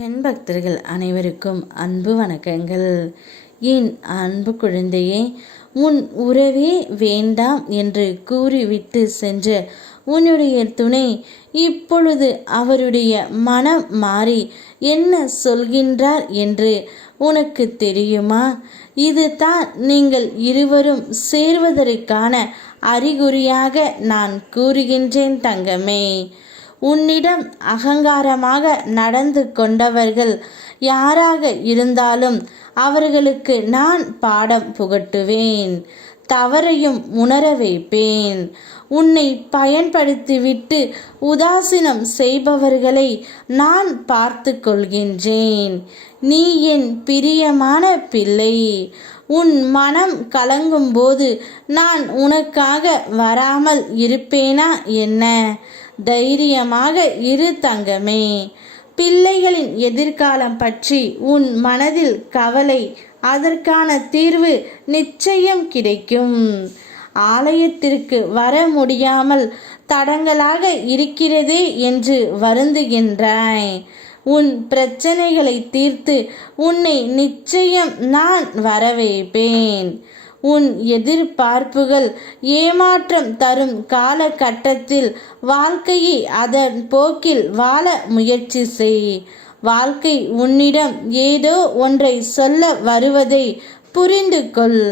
என் பக்தர்கள் அனைவருக்கும் அன்பு வணக்கங்கள். என் அன்பு குழந்தையே, உன் உறவே வேண்டாம் என்று கூறிவிட்டு சென்ற உன்னுடைய துணை இப்பொழுது அவருடைய மனம் மாறி என்ன சொல்கின்றார் என்று உனக்கு தெரியுமா? இதுதான் நீங்கள் இருவரும் சேர்வதற்கான அறிகுறியாக நான் கூறுகின்றேன் தங்கமே. உன்னிடம் அகங்காரமாக நடந்து கொண்டவர்கள் யாராக இருந்தாலும் அவர்களுக்கு நான் பாடம் புகட்டுவேன், தவறையும் உணர வைப்பேன். உன்னை பயன்படுத்திவிட்டு உதாசீனம் செய்பவர்களை நான் பார்த்து கொள்கின்றேன். நீ என் பிரியமான பிள்ளை. உன் மனம் கலங்கும் போது நான் உனக்காக வராமல் இருப்பேனா என்ன? தைரியமாக இரு தங்கமே. பிள்ளைகளின் எதிர்காலம் பற்றி உன் மனதில் கவலை, அதற்கான தீர்வு நிச்சயம் கிடைக்கும். ஆலயத்திற்கு வர முடியாமல் தடங்கலாக இருக்கிறதே என்று வருந்துகின்றாய். உன் பிரச்சனைகளை தீர்த்து உன்னை நிச்சயம் நான் வரவைப்பேன். உன் எதிர்பார்ப்புகள் ஏமாற்றம் தரும் காலகட்டத்தில் வாழ்க்கையை அதன் போக்கில் வாழ முயற்சி செய். வாழ்க்கை உன்னிடம் ஏதோ ஒன்றை சொல்ல வருவதை புரிந்து கொள்.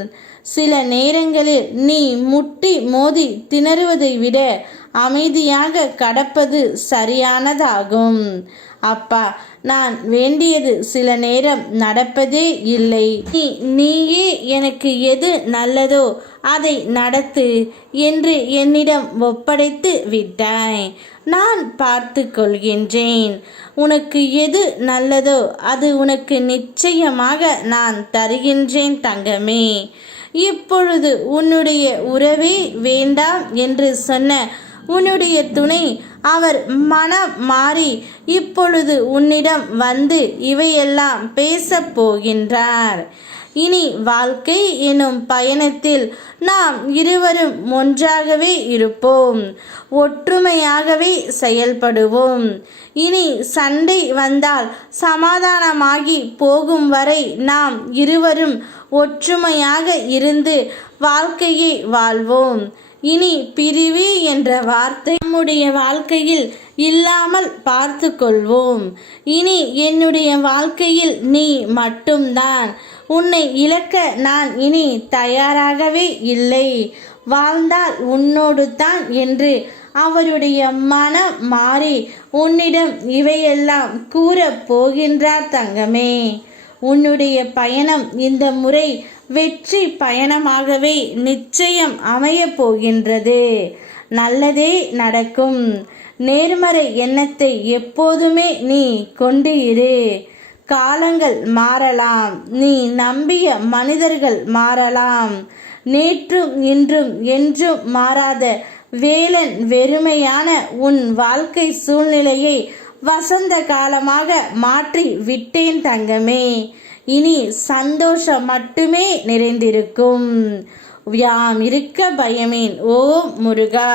சில நேரங்களில் நீ முட்டி மோதி திணறுவதை விட அமைதியாக கடப்பது சரியானதாகும். அப்பா, நான் வேண்டியது சில நேரம் நடப்பதே இல்லை. நீயே எனக்கு எது நல்லதோ அதை நடத்து என்று என்னிடம் ஒப்படைத்து விட்டாய். நான் பார்த்து கொள்கின்றேன். உனக்கு எது நல்லதோ அது உனக்கு நிச்சயமாக நான் தருகின்றேன் தங்கமே. இப்பொழுது உன்னுடைய உறவே வேண்டாம் என்று சொன்ன உன்னுடைய துணை அவர் மனம் மாறி இப்பொழுது உன்னிடம் வந்து இவையெல்லாம் பேசப் போகின்றார். இனி வாழ்க்கை எனும் பயணத்தில் நாம் இருவரும் ஒன்றாகவே இருப்போம், ஒற்றுமையாகவே செயல்படுவோம். இனி சண்டை வந்தால் சமாதானமாகி போகும் வரை நாம் இருவரும் ஒற்றுமையாக இருந்து வாழ்க்கையை வாழ்வோம். இனி பிரிவு என்ற வார்த்தை நம்முடைய வாழ்க்கையில் இல்லாமல் பார்த்து கொள்வோம். இனி என்னுடைய வாழ்க்கையில் நீ மட்டும்தான். உன்னை இழக்க நான் இனி தயாராகவே இல்லை. வாழ்ந்தால் உன்னோடு தான் என்று அவருடைய மனம் மாறி உன்னிடம் இவையெல்லாம் கூறப் போகின்றார் தங்கமே. உன்னுடைய பயணம் இந்த முறை வெற்றி பயணமாகவே நிச்சயம் அமையப் போகின்றது. நல்லதே நடக்கும். நேர்மறை எண்ணத்தை எப்போதுமே நீ கொண்டு இரு. காலங்கள் மாறலாம், நீ நம்பிய மனிதர்கள் மாறலாம். நேற்றும் இன்றும் என்றும் மாறாத வேலன் வெறுமையான உன் வாழ்க்கை சூழ்நிலையை வசந்த காலமாக மாற்றி விட்டேன் தங்கமே. இனி சந்தோஷம் மட்டுமே நிறைந்திருக்கும். யாம் இருக்க பயமேன். ஓம் முருகா.